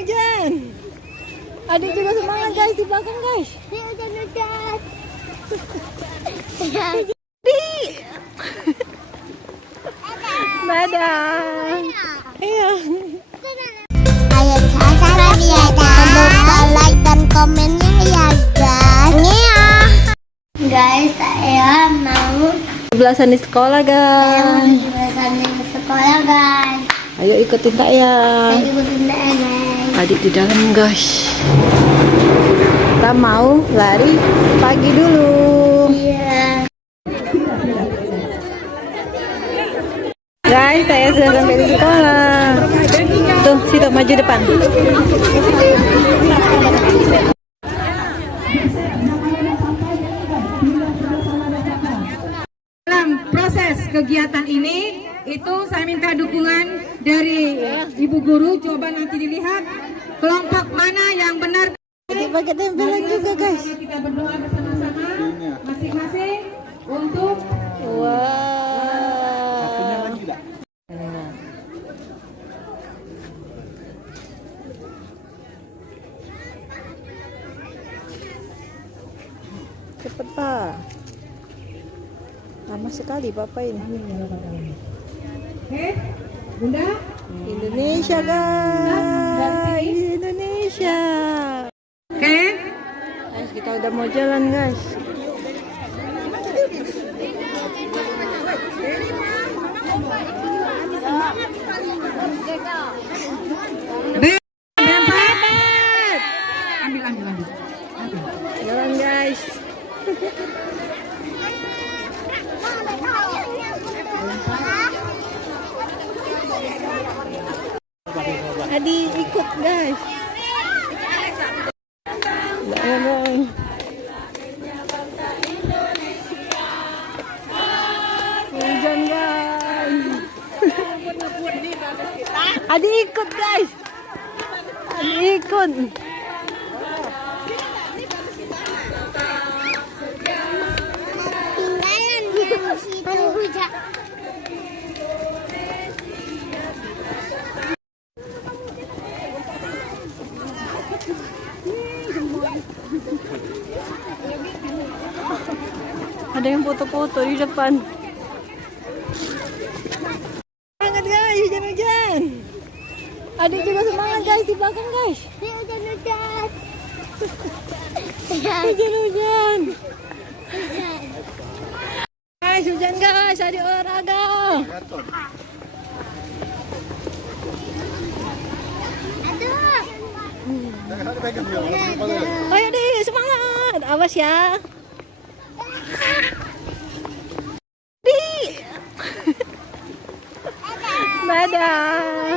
hujan-hujan. Adik juga semangat guys di belakang guys. Hujan-hujan. Adik. Dadah. Iya. Ayo subscribe ya dan lupa like dan komennya ya guys. Guys, saya mau Belasan di sekolah guys. di sekolah guys. Ayo ikutin Kak ya. Saya ikutin guys. Adik di dalam guys. Kita mau lari pagi dulu. Iya. Guys, saya sudah sampai di sekolah. Tuh, situ maju depan. Dalam proses kegiatan ini, itu saya minta dukungan dari Ibu Guru. Coba nanti dilihat kelompok mana yang benar. Pakai tempelan juga guys. Kita berdoa bersama-sama masing-masing untuk Wow. Cepet Pak. Lama sekali Papa ini. Oke, Bunda. Indonesia guys. Indonesia. Oke. Guys, kita udah mau jalan guys. Ambil. Jalan guys. Adi ikut guys. Dong. Hujan guys. Adi ikut guys. Adi ikut. Tinggalan di situ. Hujan. Ada yang foto-foto di depan. Semangat guys, hujan-hujan. Adik juga semangat guys di belakang guys. Hujan-hujan. Hujan-hujan. Guys, hujan guys, adik olahraga. Ayo deh, semangat. Awas ya. Dadah.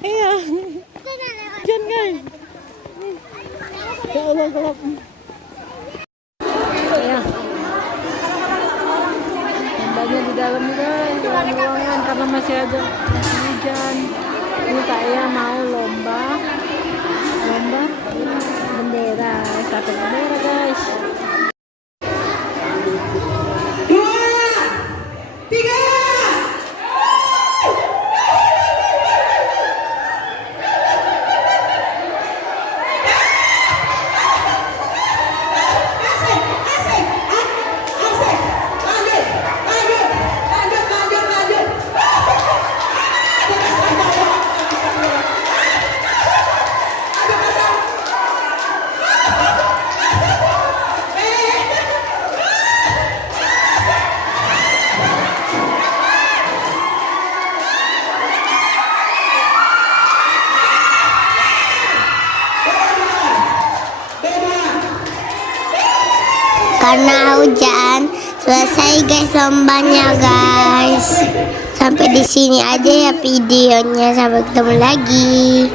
Iya. Hujan guys. Ya Allah gelap. Ya. Lambanya di dalam guys, dalam ruangan karena masih ada hujan. Ini saya mau lomba bendera, satu bendera guys. 2, 3. Karena hujan, selesai guys lombanya guys. Sampai di sini aja ya videonya, sampai ketemu lagi.